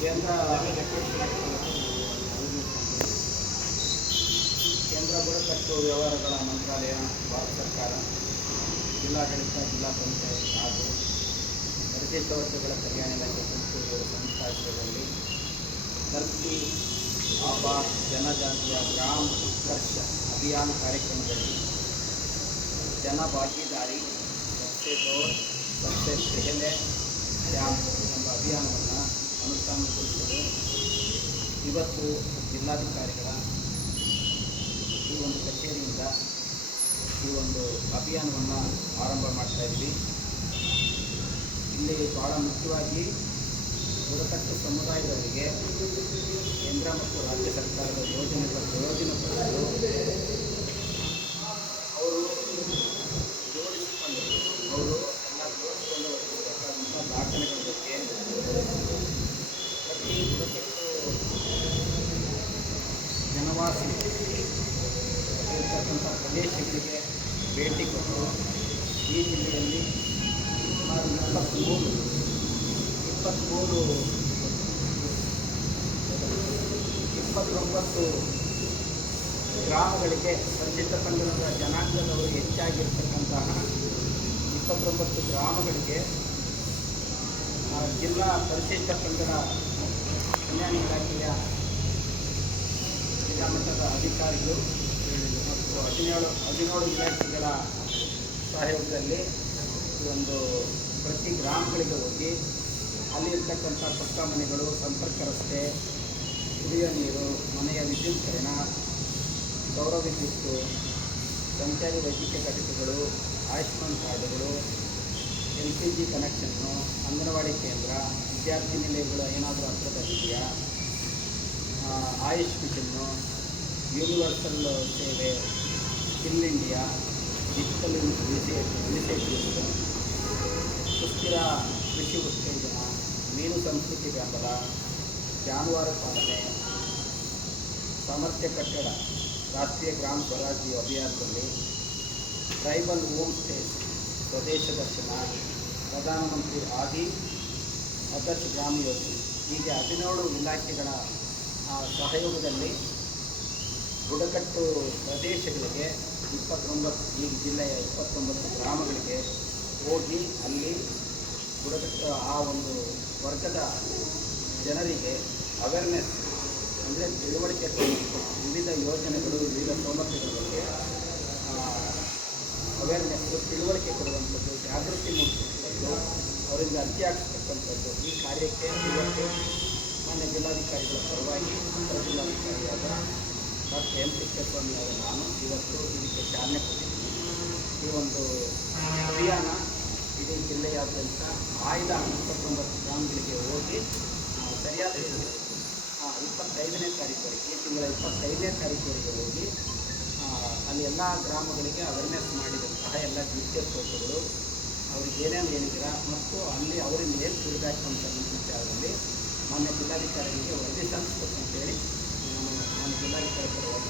ಕೇಂದ್ರ ಬುಡಕಟ್ಟು ವ್ಯವಹಾರಗಳ ಮಂತ್ರಾಲಯ, ಭಾರತ ಸರ್ಕಾರ, ಜಿಲ್ಲಾಡಳಿತ, ಜಿಲ್ಲಾ ಪಂಚಾಯತ್ ಹಾಗೂ ಪರಿಶಿಷ್ಟ ವರ್ಗಗಳ ಕಲ್ಯಾಣ ಇಲಾಖೆ ತುಮಕೂರು ಸಂಸ್ಥಾನದಲ್ಲಿ ಧರ್ತಿ ಆಭಾರ್ ಜನಜಾತಿಯ ಗ್ರಾಮ ಉತ್ಕರ್ಷ ಅಭಿಯಾನ ಕಾರ್ಯಕ್ರಮದಲ್ಲಿ ಜನ ಭಾಗೀದಾರಿ ಸಬ್ಸೆ ದೋರ್ ಸಬ್ಸೆ ಪೆಹಲೆ ಕ್ಯಾಂಪ್ ಎಂಬ ಅಭಿಯಾನವನ್ನು ಅನುಷ್ಠಾನಗೊಳಿಸಲು ಇವತ್ತು ಜಿಲ್ಲಾಧಿಕಾರಿಗಳ ಈ ಒಂದು ಕಚೇರಿಯಿಂದ ಈ ಒಂದು ಅಭಿಯಾನವನ್ನು ಆರಂಭ ಮಾಡ್ತಾ ಇದ್ವಿ. ಇಲ್ಲಿ ಭಾಳ ಮುಖ್ಯವಾಗಿ ಬುಡಕಟ್ಟು ಸಮುದಾಯದವರಿಗೆ ಕೇಂದ್ರ ಮತ್ತು ರಾಜ್ಯ ಸರ್ಕಾರದ ಯೋಜನೆಗಳ ಪ್ರಯೋಜನ ಪಡೆದು ಅವರು ಜೋಡಿಸಿಕೊಂಡು ಎಲ್ಲ ಜೋಡಿಸಿಕೊಂಡು ಹೋಗಬೇಕಾದಂಥ ದಾಖಲೆಗಳ ಬಗ್ಗೆ ಪ್ರತಿ ಬುಡಕಟ್ಟು ಜನವಾಸಿ ಇರತಕ್ಕಂಥ ಪ್ರದೇಶಗಳಿಗೆ ಭೇಟಿ ಕೊಟ್ಟು ಈ ಜಿಲ್ಲೆಯಲ್ಲಿ ಸುಮಾರು 29 ಗ್ರಾಮಗಳಿಗೆ ಪರಿಶಿಷ್ಟ ಪಂಗಡದ ಜನಾಂಗದವರು ಹೆಚ್ಚಾಗಿರ್ತಕ್ಕಂತಹ 29 ಗ್ರಾಮಗಳಿಗೆ ಜಿಲ್ಲಾ ಪರಿಶಿಷ್ಟ ಪಂಗಡ ಕಲ್ಯಾಣ ಇಲಾಖೆಯ ಜಿಲ್ಲಾ ಮಟ್ಟದ ಅಧಿಕಾರಿಗಳು ಮತ್ತು 17 ಇಲಾಖೆಗಳ ಸಹಯೋಗದಲ್ಲಿ ಒಂದು ಪ್ರತಿ ಗ್ರಾಮಗಳಿಗೆ ಹೋಗಿ ಅಲ್ಲಿರ್ತಕ್ಕಂಥ ಪಕ್ಕ ಮನೆಗಳು, ಸಂಪರ್ಕ ರಸ್ತೆ, ಕುಡಿಯುವ ನೀರು, ಮನೆಯ ವಿದ್ಯುತ್ಕರಣ, ಸೌರ ವಿದ್ಯುತ್ತು, ಸಂಚಾರಿ ವೈದ್ಯಕೀಯ ಘಟಕಗಳು, ಆಯುಷ್ಮಾನ್ ಕಾರ್ಡುಗಳು, LPG ಕನೆಕ್ಷನ್ನು, ಅಂಗನವಾಡಿ ಕೇಂದ್ರ, ವಿದ್ಯಾರ್ಥಿ ನಿಲಯಗಳು ಏನಾದರೂ ಹತ್ರದಲ್ಲಿದೆಯಾ, ಆಯುಷ್ ಮಿಷನ್ನು, ಯೂನಿವರ್ಸಲ್ ಸೇವೆ, ಸ್ಕಿಲ್ ಇಂಡಿಯಾ, ಡಿಜಿಟಲ್ ಇನಿಷಿಯೇಟಿವ್ಸ್, ಸುಸ್ಥಿರ ಕೃಷಿ ಉತ್ತೇಜನ, ಮೀನು ಸಂಸ್ಕೃತಿ ಬೆಂಬಲ, ಜಾನುವಾರು ಪಾಲನೆ, ಸಾಮರ್ಥ್ಯ ಕಟ್ಟಡ, ರಾಷ್ಟ್ರೀಯ ಗ್ರಾಮ ಸ್ವರಾಜ್ಯ ಅಭಿಯಾನದಲ್ಲಿ ಟ್ರೈಬಲ್ ಹೋಮ್ ಸ್ಟೇಸ್, ಸ್ವದೇಶ ದರ್ಶನ, ಪ್ರಧಾನಮಂತ್ರಿ ಆದರ್ಶ್ ಗ್ರಾಮ ಯೋಜನೆ, ಹೀಗೆ 17 ಇಲಾಖೆಗಳ ಸಹಯೋಗದಲ್ಲಿ ಬುಡಕಟ್ಟು ಪ್ರದೇಶಗಳಿಗೆ 29 ಈ ಜಿಲ್ಲೆಯ 29 ಗ್ರಾಮಗಳಿಗೆ ಹೋಗಿ ಅಲ್ಲಿ ಬುಡಕಟ್ಟು ಆ ಒಂದು ವರ್ಗದ ಜನರಿಗೆ ಅವೇರ್ನೆಸ್ ಅಂದರೆ ತಿಳುವಳಿಕೆ ವಿವಿಧ ಯೋಜನೆಗಳು, ವಿವಿಧ ಸೌಲಭ್ಯಗಳ ಬಗ್ಗೆ ಅವೇರ್ನೆಸ್ಸು, ತಿಳುವಳಿಕೆ ಕೊಡುವಂಥದ್ದು, ಜಾಗೃತಿ ಮೂಡಿಸುವಂಥದ್ದು, ಅವರಿಂದ ಅರ್ಜಿ ಹಾಕಿಸ್ತಕ್ಕಂಥದ್ದು ಈ ಕಾರ್ಯಕ್ಕೆ ಇವತ್ತು ಮಾನ್ಯ ಜಿಲ್ಲಾಧಿಕಾರಿಗಳ ಪರವಾಗಿ ಜಿಲ್ಲಾಧಿಕಾರಿಯಾದ ಡಾಕ್ಟರ್ ಎಂ ಕೃಷ್ಣಸ್ವಾಮಿ ಅವರ ನಾನು ಇವತ್ತು ಇದಕ್ಕೆ ಚಾಲನೆ ಕೊಟ್ಟಿದ್ದೀನಿ. ಈ ಒಂದು ಅಭಿಯಾನ ಇಡೀ ಜಿಲ್ಲೆಯಾದ್ಯಂತ ಆಯ್ದ 29 ಗ್ರಾಮಗಳಿಗೆ ಹೋಗಿ ಸರಿಯಾದ 25ನೇ ತಾರೀಕುವರೆಗೆ, ಈ ತಿಂಗಳ 25ನೇ ತಾರೀಕುವರೆಗೆ ಹೋಗಿ ಅಲ್ಲಿ ಎಲ್ಲ ಗ್ರಾಮಗಳಿಗೆ ಅವೇರ್ನೆಸ್ ಮಾಡಿದಂತಹ ಎಲ್ಲ ದ್ವಿತೀಯ ಸ್ರೋತಗಳು ಅವ್ರಿಗೆ ಏನೇನು ಹೇಳಿದ್ದೀರಾ ಮತ್ತು ಅಲ್ಲಿ ಅವರಿಂದ ಏನು ಫೀಡ್ಬ್ಯಾಕ್ ಅಂತ ವಿಚಾರದಲ್ಲಿ ಮಾನ್ಯ ಜಿಲ್ಲಾಧಿಕಾರಿಗಳಿಗೆ ವರದಿ ಸಲ್ಲಿಸಬೇಕು ಅಂತೇಳಿ ನಾನು ಜಿಲ್ಲಾಧಿಕಾರಿ ಪರವಾಗಿ